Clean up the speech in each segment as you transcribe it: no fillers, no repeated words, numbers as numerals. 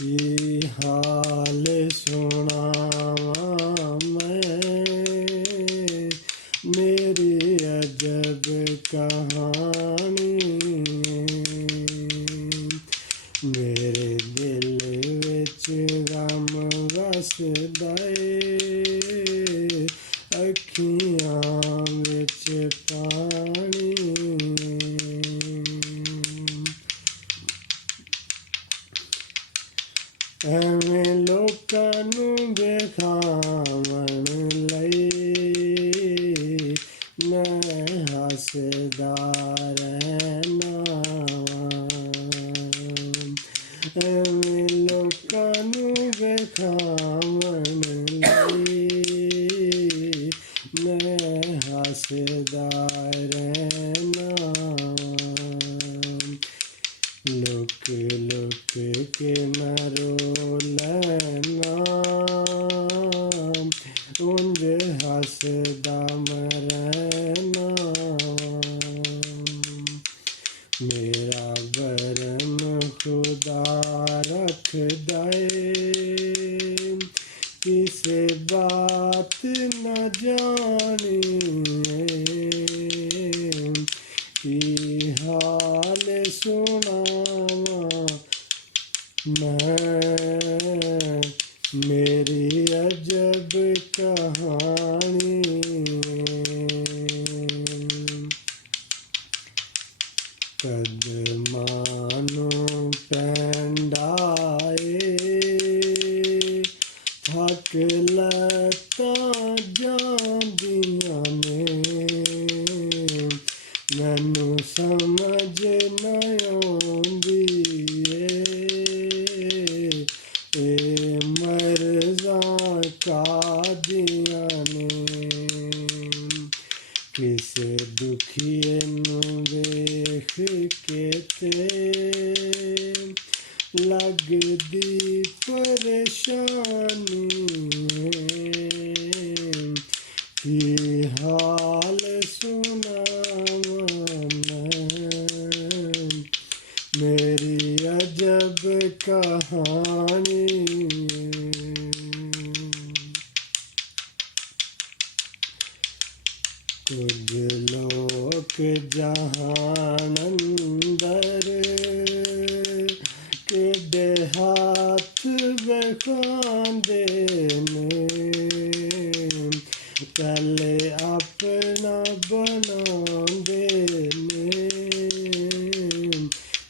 की हाल सुनावा मैं, मेरी अजब कहानी। मेरे दिल विच गम वसदा ए, अखियां विच पानी। ਐਵੇਂ ਲੋਕਾਂ ਨੂੰ ਦਿਖਾਵਣ ਲਈ ਮੈਂ ਹੱਸਦਾ ਰਹਿਣਾ। ਐਵੇਂ ਲੋਕਾਂ ਨੂੰ ਦਿਖਾਵਣ ਲਈ ਮੈਂ ਹੱਸਦਾ ਰਹਿਣਾ। लुक लुक के न रो लेना, उंज हसदा मरना। मेरा बरम खुदा रख दे, किसे बात न जानी। की हाल सुनावा मैं, मेरी अजब कहानी। कदमां नूं पैंदा ए, थक लत्तां जांदियां ने। मैनू समझ न आउंदी ए मर्ज़ां कादियां ने। किसे दुखिए नूं वेख के ते लगदी परेशानी। की हाल सुनावा मैं, मेरी अजब कहानी। कुछ लोग जहान अंदर किडे हाथ बखांदे ने। पहले अपना बनांदे ने,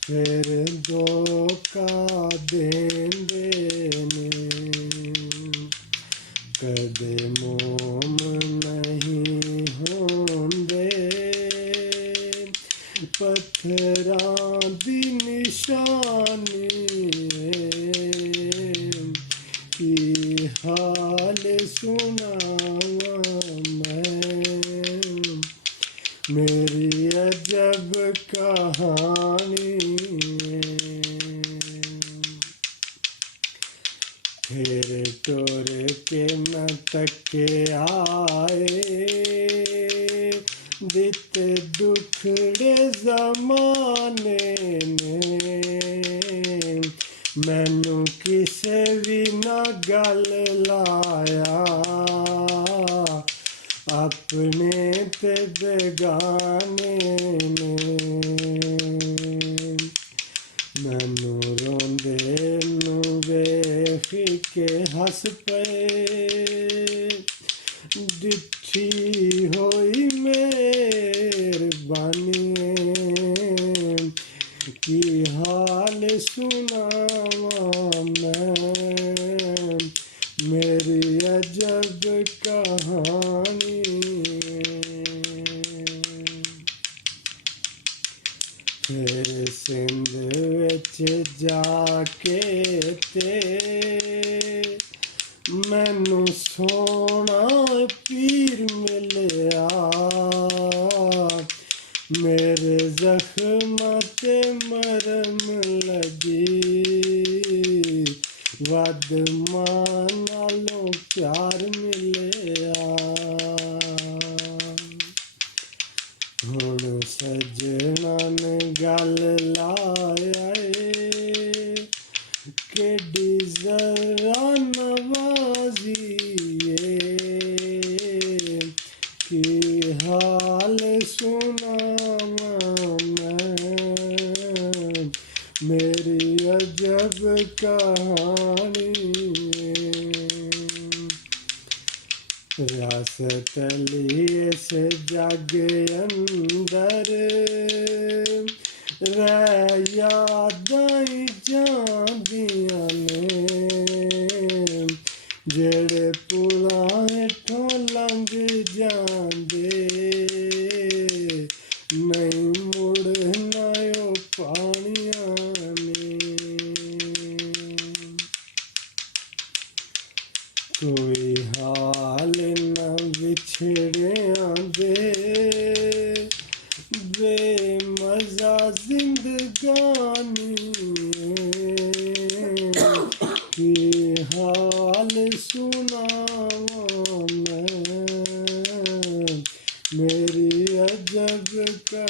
फिर धोखा देंदे ने। कदे मोम नहीं होंदे, पत्थरां दी निशानी। की हाल सुनावा मैं, मेरी अजब कहानी। फिर टुर के न तके आए, दिते दुखड़े ज़माने ने। मैनू किसे भी ना गल लाया, अपने ते बेगाने ने। मैनू रोंदे नू वेख के हस पे, डिठी होई मेहरबानी। की हाल सुनावा मैं, मेरी अजब कहानी। फिर सिंध विच जाके ते मैनू सोना पीर मिलिया। मेरे जख्मां ते मरम लगी, वध मां नालों प्यार मिलिया। हुण सजना ने गल लाया केडी जरा नवाजिए कि हाल सुनावा मैं मेरी अजब कहानी रासत लिए से जग अंदर यादां जांदियां ने जेड़े पुलां हेठों लंघ जांदे नहीं मुड़ना ओ पानियां ने कोई हाल न विछड़ियां दे बेमज़ा जिंदगानी कि हाल सुनावा मैं मेरी अजब का